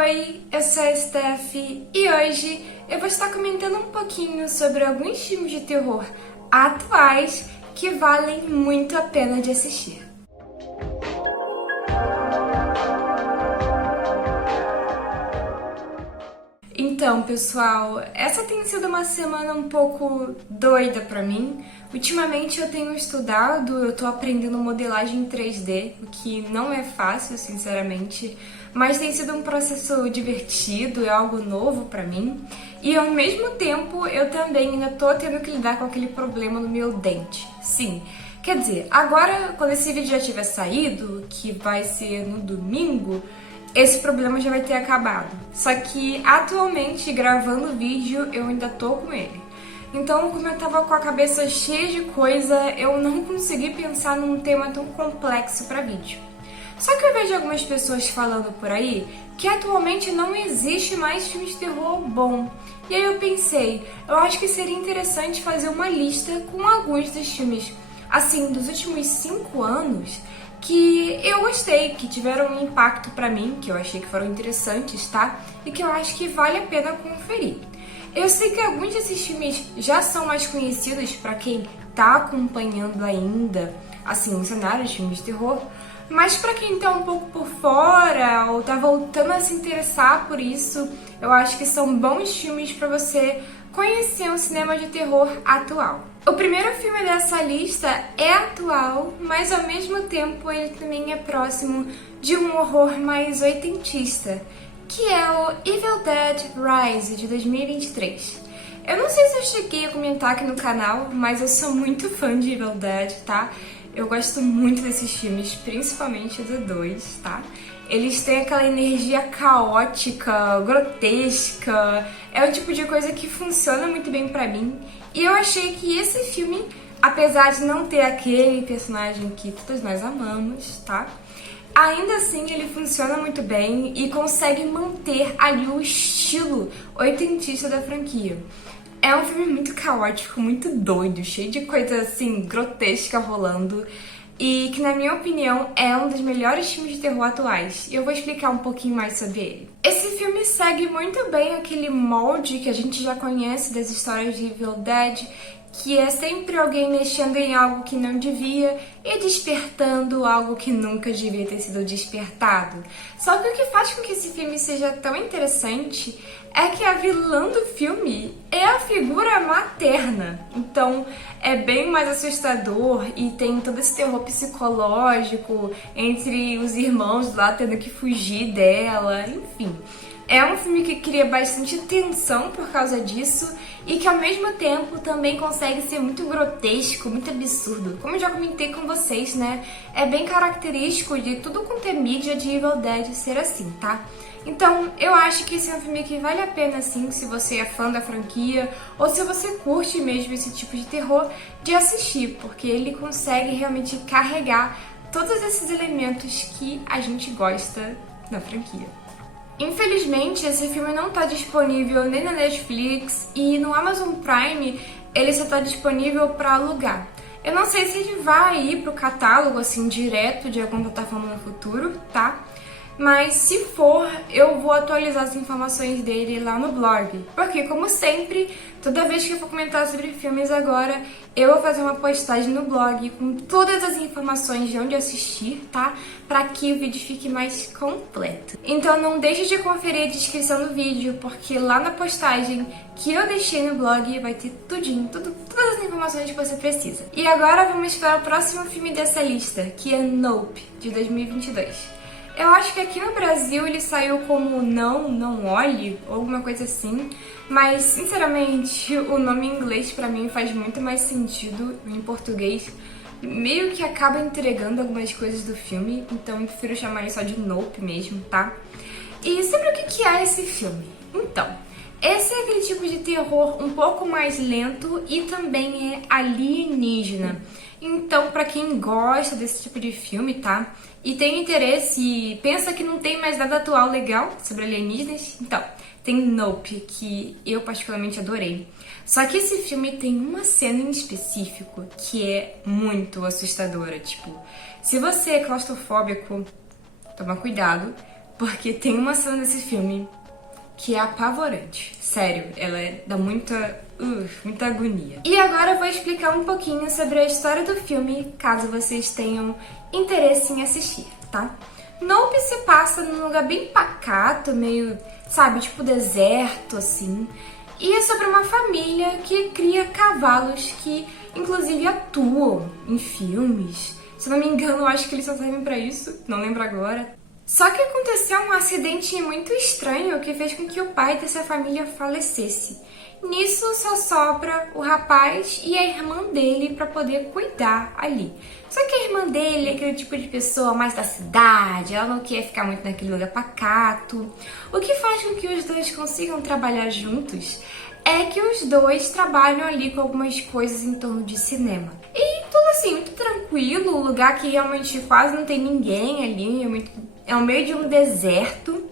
Oi, eu sou a Steph e hoje eu vou estar comentando um pouquinho sobre alguns filmes de terror atuais que valem muito a pena de assistir. Então, pessoal, essa tem sido uma semana um pouco doida pra mim. Ultimamente eu tenho estudado, eu tô aprendendo modelagem 3D, o que não é fácil, sinceramente, mas tem sido um processo divertido, é algo novo pra mim. E ao mesmo tempo eu também ainda tô tendo que lidar com aquele problema no meu dente. Sim, quer dizer, agora quando esse vídeo já tiver saído, que vai ser no domingo, esse problema já vai ter acabado. Só que atualmente, gravando o vídeo, eu ainda tô com ele. Então, como eu tava com a cabeça cheia de coisa, eu não consegui pensar num tema tão complexo pra vídeo. Só que eu vejo algumas pessoas falando por aí que atualmente não existe mais filme de terror bom. E aí eu pensei, eu acho que seria interessante fazer uma lista com alguns dos filmes, assim, dos últimos 5 anos, que eu gostei, que tiveram um impacto pra mim, que eu achei que foram interessantes, tá? E que eu acho que vale a pena conferir. Eu sei que alguns desses filmes já são mais conhecidos pra quem tá acompanhando ainda, assim, o cenário de filmes de terror, mas pra quem tá um pouco por fora ou tá voltando a se interessar por isso, eu acho que são bons filmes pra você conhecer o cinema de terror atual. O primeiro filme dessa lista é atual, mas ao mesmo tempo ele também é próximo de um horror mais oitentista, que é o Evil Dead Rise, de 2023. Eu não sei se eu cheguei a comentar aqui no canal, mas eu sou muito fã de Evil Dead, tá? Eu gosto muito desses filmes, principalmente do 2, tá? Eles têm aquela energia caótica, grotesca, é o tipo de coisa que funciona muito bem pra mim. E eu achei que esse filme, apesar de não ter aquele personagem que todos nós amamos, tá? Ainda assim ele funciona muito bem e consegue manter ali o estilo oitentista da franquia. É um filme muito caótico, muito doido, cheio de coisa assim, grotesca rolando. E que, na minha opinião, é um dos melhores filmes de terror atuais. E eu vou explicar um pouquinho mais sobre ele. Esse filme segue muito bem aquele molde que a gente já conhece das histórias de Evil Dead, que é sempre alguém mexendo em algo que não devia e despertando algo que nunca devia ter sido despertado. Só que o que faz com que esse filme seja tão interessante é que a vilã do filme é a figura materna. Então é bem mais assustador e tem todo esse terror psicológico entre os irmãos lá tendo que fugir dela, enfim. É um filme que cria bastante tensão por causa disso e que ao mesmo tempo também consegue ser muito grotesco, muito absurdo. Como eu já comentei com vocês, né? É bem característico de tudo quanto é mídia de Evil Dead ser assim, tá? Então, eu acho que esse é um filme que vale a pena, sim, se você é fã da franquia ou se você curte mesmo esse tipo de terror, de assistir, porque ele consegue realmente carregar todos esses elementos que a gente gosta na franquia. Infelizmente, esse filme não está disponível nem na Netflix e no Amazon Prime ele só está disponível para alugar. Eu não sei se ele vai ir pro catálogo assim direto de alguma plataforma no futuro, tá? Mas se for, eu vou atualizar as informações dele lá no blog. Porque, como sempre, toda vez que eu for comentar sobre filmes agora, eu vou fazer uma postagem no blog com todas as informações de onde assistir, tá? Pra que o vídeo fique mais completo. Então não deixe de conferir a descrição do vídeo, porque lá na postagem que eu deixei no blog vai ter tudinho, todas as informações que você precisa. E agora vamos para o próximo filme dessa lista, que é Nope, de 2022. Eu acho que aqui no Brasil ele saiu como Não Olhe, ou alguma coisa assim, mas sinceramente o nome em inglês pra mim faz muito mais sentido em português. Meio que acaba entregando algumas coisas do filme, então eu prefiro chamar ele só de Nope mesmo, tá? E sobre o que é esse filme? Então, esse é aquele tipo de terror um pouco mais lento e também é alienígena. Então, pra quem gosta desse tipo de filme, tá? E tem interesse e pensa que não tem mais nada atual legal sobre alienígenas, então, tem Nope, que eu particularmente adorei. Só que esse filme tem uma cena em específico que é muito assustadora, tipo, se você é claustrofóbico, toma cuidado, porque tem uma cena desse filme que é apavorante. Sério, ela dá muita agonia. E agora eu vou explicar um pouquinho sobre a história do filme, caso vocês tenham interesse em assistir, tá? Nope se passa num lugar bem pacato, meio, sabe, tipo deserto, assim. E é sobre uma família que cria cavalos que, inclusive, atuam em filmes. Se eu não me engano, eu acho que eles só servem pra isso, não lembro agora. Só que aconteceu um acidente muito estranho que fez com que o pai dessa família falecesse. Nisso só sobra o rapaz e a irmã dele para poder cuidar ali. Só que a irmã dele é aquele tipo de pessoa mais da cidade, ela não quer ficar muito naquele lugar pacato. O que faz com que os dois consigam trabalhar juntos é que os dois trabalham ali com algumas coisas em torno de cinema. E tudo assim, muito tranquilo, um lugar que realmente quase não tem ninguém ali, é no meio de um deserto.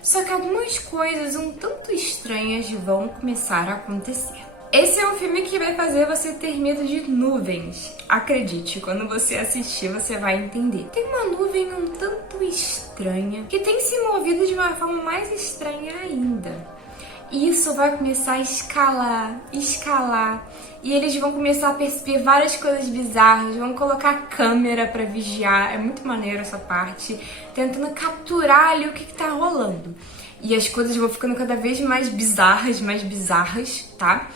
Só que algumas coisas um tanto estranhas vão começar a acontecer. Esse é um filme que vai fazer você ter medo de nuvens. Acredite, quando você assistir você vai entender. Tem uma nuvem um tanto estranha que tem se movido de uma forma mais estranha ainda. E isso vai começar a escalar. E eles vão começar a perceber várias coisas bizarras, vão colocar câmera pra vigiar, é muito maneiro essa parte, tentando capturar ali o que tá rolando. E as coisas vão ficando cada vez mais bizarras, tá?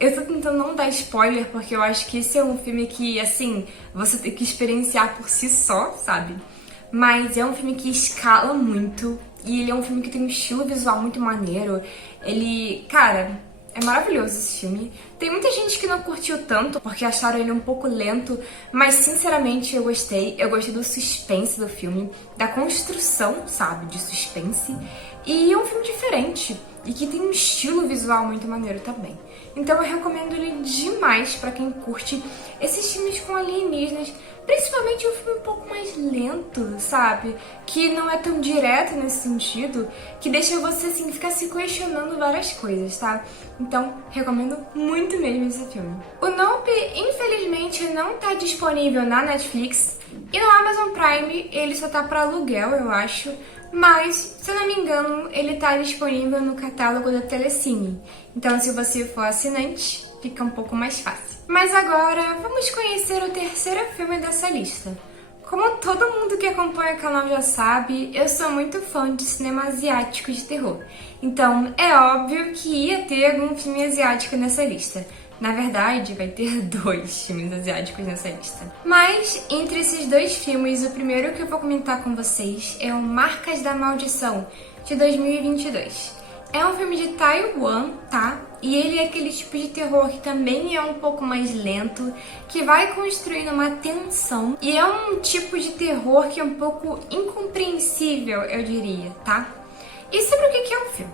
Eu tô tentando não dar spoiler, porque eu acho que esse é um filme que, assim, você tem que experienciar por si só, sabe? Mas é um filme que escala muito, e ele é um filme que tem um estilo visual muito maneiro. Ele, cara, é maravilhoso esse filme. Tem muita gente que não curtiu tanto, porque acharam ele um pouco lento, mas sinceramente eu gostei. Eu gostei do suspense do filme, da construção, sabe, de suspense. E é um filme diferente, e que tem um estilo visual muito maneiro também. Então eu recomendo ele demais pra quem curte esses filmes com alienígenas, principalmente um filme um pouco mais lento, sabe? Que não é tão direto nesse sentido, que deixa você, assim, ficar se questionando várias coisas, tá? Então, recomendo muito mesmo esse filme. O Nope, infelizmente, não tá disponível na Netflix, e no Amazon Prime ele só tá pra aluguel, eu acho. Mas, se eu não me engano, ele tá disponível no catálogo da Telecine. Então, se você for assinante, fica um pouco mais fácil. Mas agora, vamos conhecer o terceiro filme dessa lista. Como todo mundo que acompanha o canal já sabe, eu sou muito fã de cinema asiático de terror. Então, é óbvio que ia ter algum filme asiático nessa lista. Na verdade, vai ter 2 filmes asiáticos nessa lista. Mas, entre esses 2 filmes, o primeiro que eu vou comentar com vocês é o Marcas da Maldição, de 2022. É um filme de Taiwan, tá? E ele é aquele tipo de terror que também é um pouco mais lento, que vai construindo uma tensão. E é um tipo de terror que é um pouco incompreensível, eu diria, tá? E sobre o que é o filme?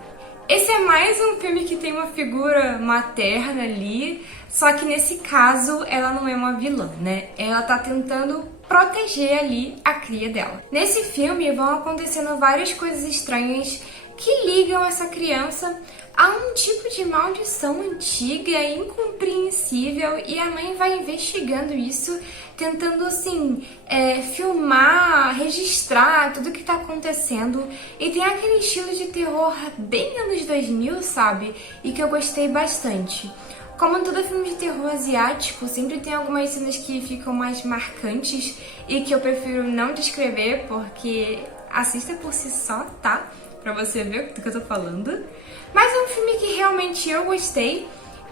Esse é mais um filme que tem uma figura materna ali, só que nesse caso ela não é uma vilã, né? Ela tá tentando proteger ali a cria dela. Nesse filme vão acontecendo várias coisas estranhas que ligam essa criança a um tipo de maldição antiga, incompreensível, e a mãe vai investigando isso, tentando, assim, filmar, registrar tudo que tá acontecendo. E tem aquele estilo de terror bem anos 2000, sabe? E que eu gostei bastante. Como todo filme de terror asiático, sempre tem algumas cenas que ficam mais marcantes e que eu prefiro não descrever, porque assista por si só, tá? Pra você ver do que eu tô falando. Mas é um filme que realmente eu gostei.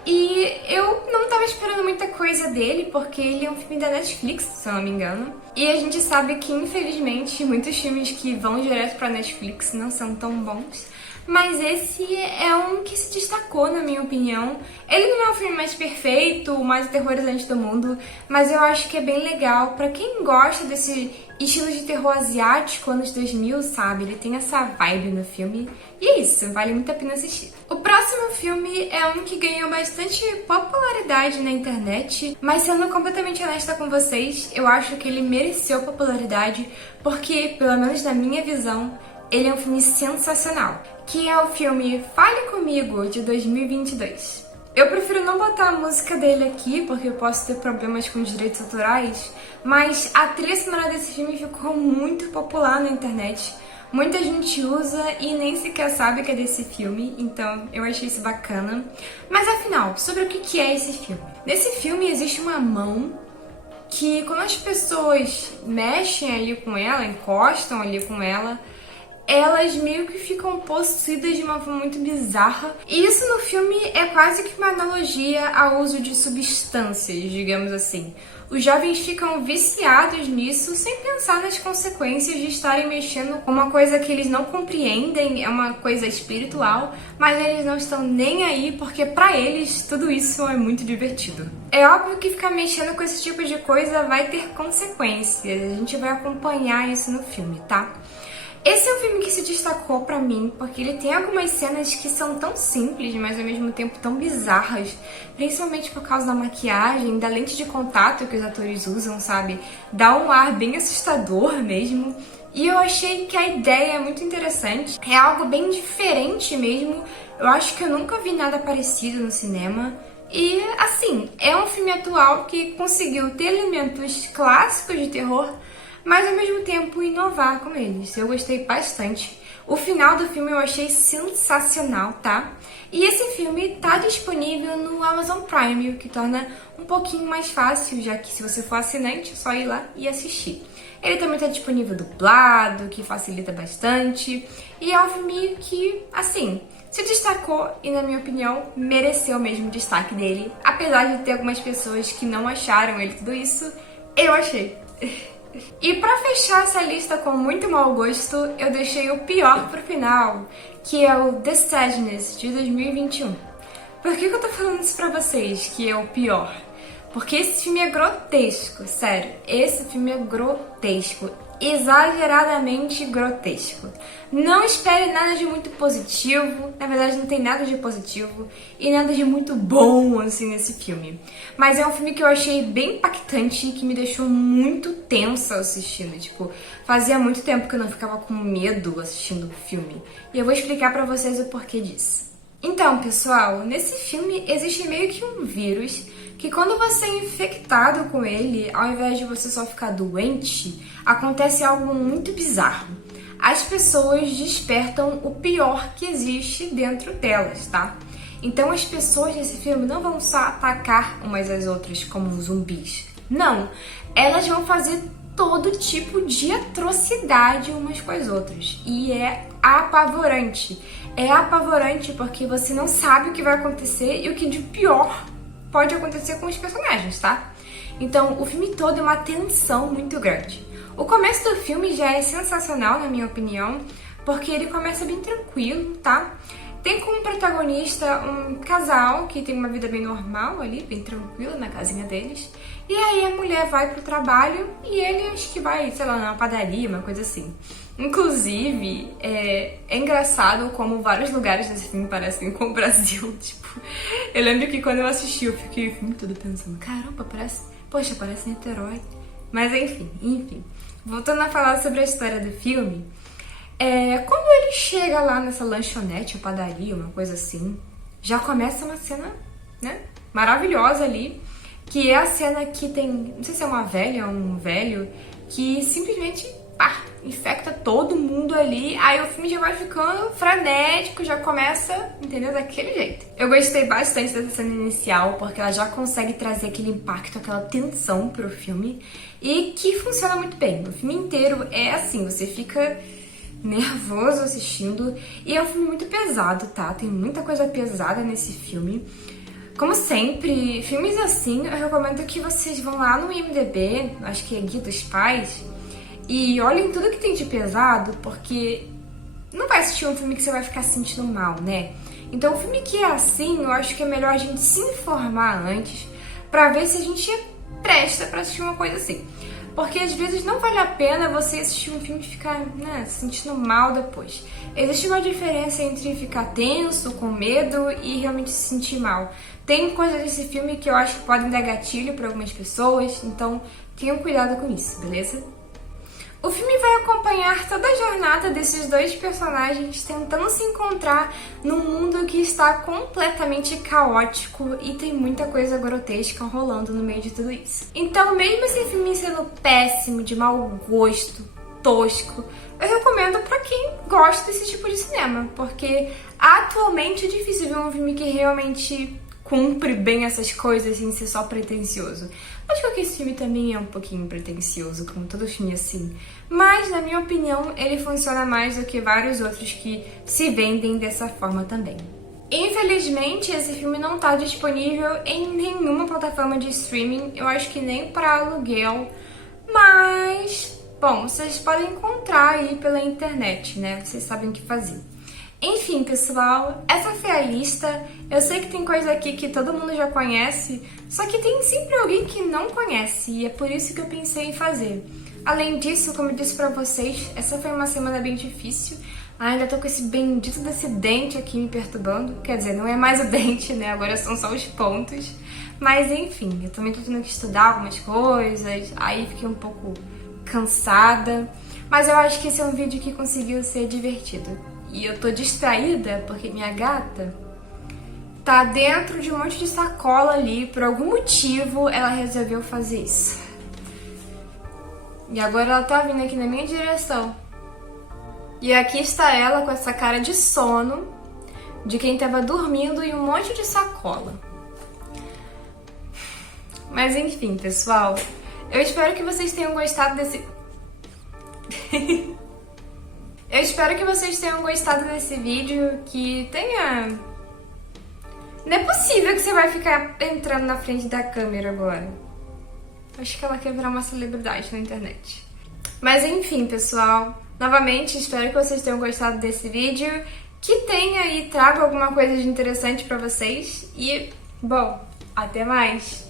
E eu não tava esperando muita coisa dele, porque ele é um filme da Netflix, se eu não me engano. E a gente sabe que, infelizmente, muitos filmes que vão direto pra Netflix não são tão bons. Mas esse é um que se destacou, na minha opinião. Ele não é o filme mais perfeito, o mais aterrorizante do mundo, mas eu acho que é bem legal pra quem gosta desse estilo de terror asiático, anos 2000, sabe? Ele tem essa vibe no filme. E é isso, vale muito a pena assistir. O próximo filme é um que ganhou bastante popularidade na internet, mas sendo completamente honesta com vocês, eu acho que ele mereceu popularidade, porque, pelo menos na minha visão, ele é um filme sensacional, que é o filme Fale Comigo, de 2022. Eu prefiro não botar a música dele aqui, porque eu posso ter problemas com direitos autorais, mas a trilha sonora desse filme ficou muito popular na internet, Muita gente usa e nem sequer sabe que é desse filme, então eu achei isso bacana. Mas afinal, sobre o que é esse filme? Nesse filme existe uma mão que quando as pessoas mexem ali com ela, encostam ali com ela, elas meio que ficam possuídas de uma forma muito bizarra. E isso no filme é quase que uma analogia ao uso de substâncias, digamos assim. Os jovens ficam viciados nisso sem pensar nas consequências de estarem mexendo com uma coisa que eles não compreendem, é uma coisa espiritual, mas eles não estão nem aí porque pra eles tudo isso é muito divertido. É óbvio que ficar mexendo com esse tipo de coisa vai ter consequências, a gente vai acompanhar isso no filme, tá? Esse é um filme que se destacou pra mim, porque ele tem algumas cenas que são tão simples, mas ao mesmo tempo tão bizarras, principalmente por causa da maquiagem, da lente de contato que os atores usam, sabe? Dá um ar bem assustador mesmo. E eu achei que a ideia é muito interessante, é algo bem diferente mesmo. Eu acho que eu nunca vi nada parecido no cinema. E, assim, é um filme atual que conseguiu ter elementos clássicos de terror, mas ao mesmo tempo inovar com eles. Eu gostei bastante. O final do filme eu achei sensacional, tá? E esse filme tá disponível no Amazon Prime, o que torna um pouquinho mais fácil, já que se você for assinante, é só ir lá e assistir. Ele também tá disponível dublado, que facilita bastante. E é um filme que, assim, se destacou e, na minha opinião, mereceu mesmo o destaque dele. Apesar de ter algumas pessoas que não acharam ele tudo isso, eu achei. E pra fechar essa lista com muito mau gosto, eu deixei o pior pro final, que é o The Sadness, de 2021. Por que eu tô falando isso pra vocês, que é o pior? Porque esse filme é grotesco, sério, esse filme é grotesco, exageradamente grotesco. Não espere nada de muito positivo, na verdade não tem nada de positivo e nada de muito bom assim nesse filme. Mas é um filme que eu achei bem impactante e que me deixou muito tensa assistindo, tipo, fazia muito tempo que eu não ficava com medo assistindo o filme. E eu vou explicar pra vocês o porquê disso. Então, pessoal, nesse filme existe meio que um vírus que quando você é infectado com ele, ao invés de você só ficar doente, acontece algo muito bizarro. As pessoas despertam o pior que existe dentro delas, tá? Então as pessoas nesse filme não vão só atacar umas às outras como zumbis. Não, elas vão fazer todo tipo de atrocidade umas com as outras. E é apavorante. É apavorante porque você não sabe o que vai acontecer e o que de pior pode acontecer com os personagens, tá? Então, o filme todo é uma tensão muito grande. O começo do filme já é sensacional, na minha opinião, porque ele começa bem tranquilo, tá? Tem como protagonista um casal que tem uma vida bem normal ali, bem tranquila na casinha deles. E aí a mulher vai pro trabalho e ele acho que vai, sei lá, numa padaria, uma coisa assim. Inclusive, é engraçado como vários lugares desse filme parecem com o Brasil. Tipo, eu lembro que quando eu assisti, eu fiquei o filme todo pensando, caramba, parece Niterói. Mas enfim. Voltando a falar sobre a história do filme, quando ele chega lá nessa lanchonete ou padaria, uma coisa assim, já começa uma cena, né, maravilhosa ali, que é a cena que tem, não sei se é uma velha ou um velho, que simplesmente, infecta todo mundo ali, aí o filme já vai ficando frenético, já começa, entendeu? Daquele jeito. Eu gostei bastante dessa cena inicial, porque ela já consegue trazer aquele impacto, aquela tensão pro filme, e que funciona muito bem. O filme inteiro é assim, você fica nervoso assistindo, e é um filme muito pesado, tá? Tem muita coisa pesada nesse filme. Como sempre, filmes assim, eu recomendo que vocês vão lá no IMDb, acho que é Guia dos Pais, e olhem tudo que tem de pesado, porque não vai assistir um filme que você vai ficar se sentindo mal, né? Então, o filme que é assim, eu acho que é melhor a gente se informar antes pra ver se a gente presta pra assistir uma coisa assim. Porque às vezes não vale a pena você assistir um filme e ficar, né, se sentindo mal depois. Existe uma diferença entre ficar tenso, com medo e realmente se sentir mal. Tem coisas desse filme que eu acho que podem dar gatilho pra algumas pessoas, então tenham cuidado com isso, beleza? O filme vai acompanhar toda a jornada desses dois personagens tentando se encontrar num mundo que está completamente caótico e tem muita coisa grotesca rolando no meio de tudo isso. Então, mesmo esse filme sendo péssimo, de mau gosto, tosco. Eu recomendo pra quem gosta desse tipo de cinema, porque atualmente é difícil ver um filme que realmente cumpre bem essas coisas sem ser só pretencioso. Acho que esse filme também é um pouquinho pretencioso, como todo filme assim. Mas, na minha opinião, ele funciona mais do que vários outros que se vendem dessa forma também. Infelizmente, esse filme não tá disponível em nenhuma plataforma de streaming, eu acho que nem para aluguel, mas, bom, vocês podem encontrar aí pela internet, né? Vocês sabem o que fazer. Enfim, pessoal, essa foi a lista. Eu sei que tem coisa aqui que todo mundo já conhece, só que tem sempre alguém que não conhece, e é por isso que eu pensei em fazer. Além disso, como eu disse pra vocês, essa foi uma semana bem difícil. Ainda tô com esse bendito desse dente aqui me perturbando. Quer dizer, não é mais o dente, né? Agora são só os pontos. Mas enfim, eu também tô tendo que estudar algumas coisas, aí fiquei um pouco cansada. Mas eu acho que esse é um vídeo que conseguiu ser divertido. E eu tô distraída porque minha gata tá dentro de um monte de sacola ali. Por algum motivo, ela resolveu fazer isso. E agora ela tá vindo aqui na minha direção. E aqui está ela com essa cara de sono, de quem tava dormindo e um monte de sacola. Mas enfim, pessoal, eu espero que vocês tenham gostado desse... Eu espero que vocês tenham gostado desse vídeo, que tenha... Não é possível que você vai ficar entrando na frente da câmera agora. Acho que ela quer virar uma celebridade na internet. Mas enfim, pessoal, novamente espero que vocês tenham gostado desse vídeo, que tenha e traga alguma coisa de interessante pra vocês. E, bom, até mais!